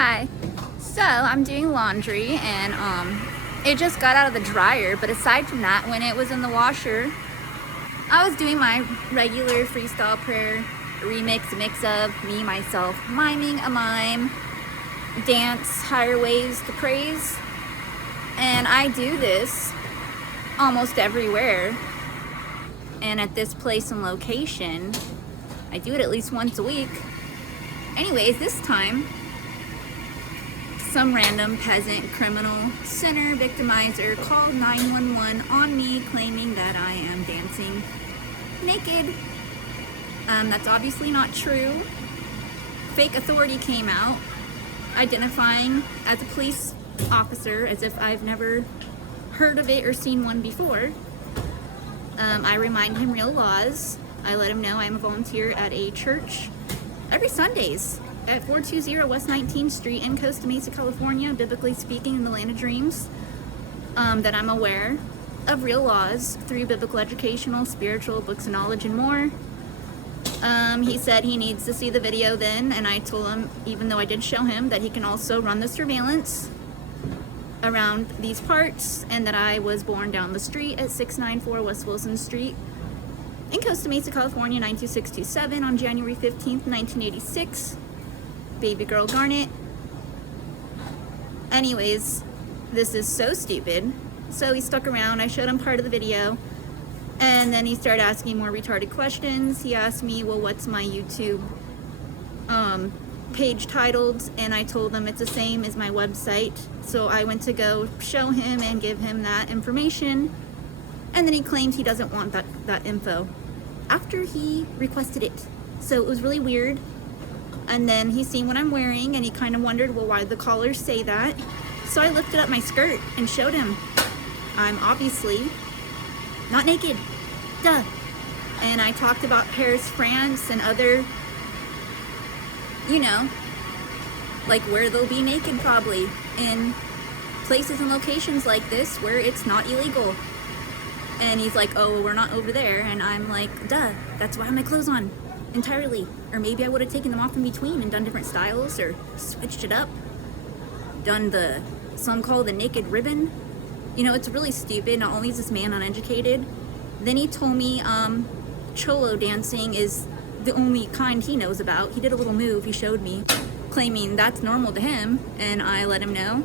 Hi. So I'm doing laundry and it just got out of the dryer, but aside from that, when it was in the washer, I was doing my regular freestyle prayer remix mix of me, myself, miming a mime, dance higher ways to praise. And I do this almost everywhere. And at this place and location, I do it at least once a week. Anyways, this time, some random peasant, criminal, sinner, victimizer called 911 on me, claiming that I am dancing naked. That's obviously not true. Fake authority came out, identifying as a police officer as if I've never heard of it or seen one before. I remind him real laws. I let him know I'm a volunteer at a church every Sundays at 420 West 19th Street in Costa Mesa, California, biblically speaking, in the land of dreams, that I'm aware of real laws through biblical, educational, spiritual, books of knowledge, and more. He said he needs to see the video then, and I told him, even though I did show him, that he can also run the surveillance around these parts, and that I was born down the street at 694 West Wilson Street in Costa Mesa, California, 92627 on January 15th, 1986. Baby girl Garnet. Anyways, this is so stupid. So he stuck around. I showed him part of the video, and then he started asking more retarded questions. He asked me, well, what's my YouTube page titled? And I told him it's the same as my website. So I went to go show him and give him that information, and then he claims he doesn't want that info after he requested it. So it was really weird. And then he seen what I'm wearing, and he kind of wondered, well, why did the callers say that? So I lifted up my skirt and showed him I'm obviously not naked. Duh. And I talked about Paris, France, and other, you know, like where they'll be naked probably, in places and locations like this where it's not illegal. And he's like, oh, we're not over there. And I'm like, duh, that's why I have my clothes on entirely. Or maybe I would have taken them off in between and done different styles, or switched it up, done the, some call the naked ribbon. You know, it's really stupid. Not only is this man uneducated, then he told me cholo dancing is the only kind he knows about. He did a little move he showed me, claiming that's normal to him, and I let him know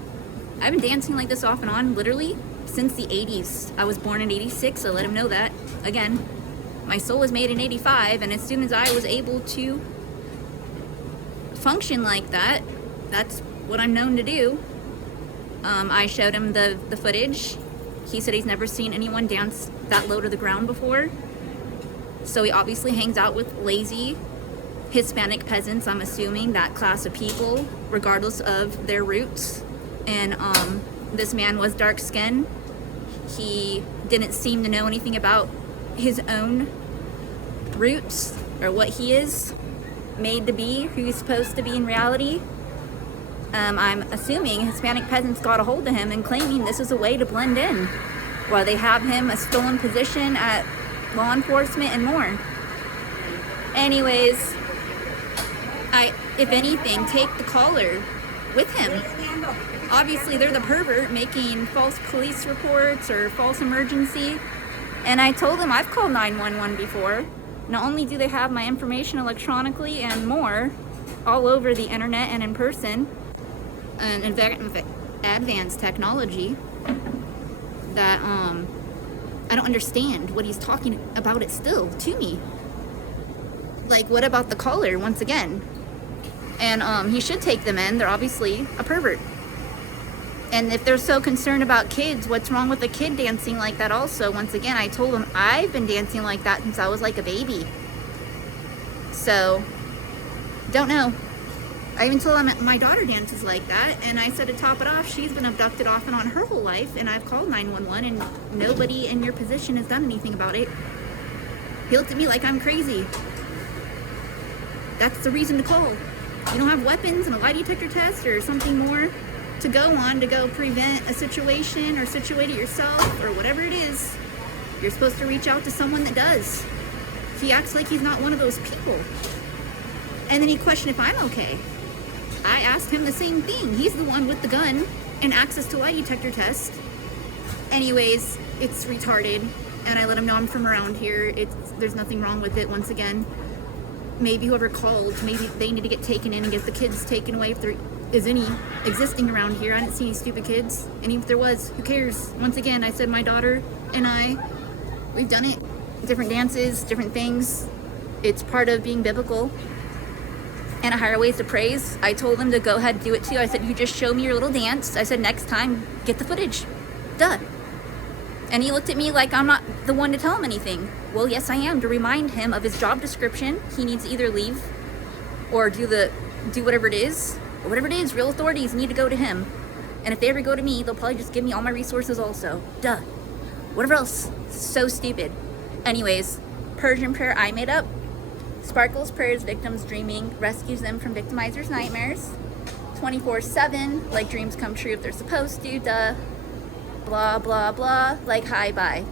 I've been dancing like this off and on literally since the 80s. I was born in 86. I let him know that. Again, my soul was made in 85, and as soon as I was able to function like that, that's what I'm known to do. I showed him the footage. He said he's never seen anyone dance that low to the ground before. So he obviously hangs out with lazy Hispanic peasants, I'm assuming, that class of people, regardless of their roots. And this man was dark skinned. He didn't seem to know anything about his own roots or what he is made to be, who he's supposed to be in reality. I'm assuming Hispanic peasants got a hold of him and claiming this is a way to blend in, while they have him a stolen position at law enforcement and more. Anyways, if anything, take the caller with him. Obviously, they're the pervert making false police reports or false emergency. And I told them I've called 911 before. Not only do they have my information electronically and more all over the internet and in person, and advanced technology, that I don't understand what he's talking about it still to me. Like, what about the caller once again? And he should take them in. They're obviously a pervert. And if they're so concerned about kids, what's wrong with a kid dancing like that also? Once again, I told them I've been dancing like that since I was like a baby. So, don't know. I even told them my daughter dances like that, and I said to top it off, she's been abducted off and on her whole life, and I've called 911, and nobody in your position has done anything about it. He looked at me like I'm crazy. That's the reason to call. You don't have weapons and a lie detector test or something more to go on to go prevent a situation or situate it yourself or whatever it is. You're supposed to reach out to someone that does. He acts like he's not one of those people. And then he questioned if I'm okay. I asked him the same thing. He's the one with the gun and access to lie detector test. Anyways, it's retarded, and I let him know I'm from around here. There's nothing wrong with it. Once again, maybe whoever called, maybe they need to get taken in and get the kids taken away if there is any existing around here. I didn't see any stupid kids, and even if there was, who cares? Once again, I said my daughter and we've done it. Different dances, different things. It's part of being biblical. And a higher ways to praise. I told him to go ahead and do it too. I said, you just show me your little dance. I said, next time, get the footage. Duh. And he looked at me like I'm not the one to tell him anything. Well, yes, I am, to remind him of his job description. He needs to either leave or do whatever it is. Or whatever it is, real authorities need to go to him. And if they ever go to me, they'll probably just give me all my resources also. Duh. Whatever else. So stupid. Anyways, Persian prayer I made up. Sparkles prayers victims dreaming, rescues them from victimizers' nightmares. 24/7, like dreams come true if they're supposed to. Duh. Blah, blah, blah. Like, hi, bye.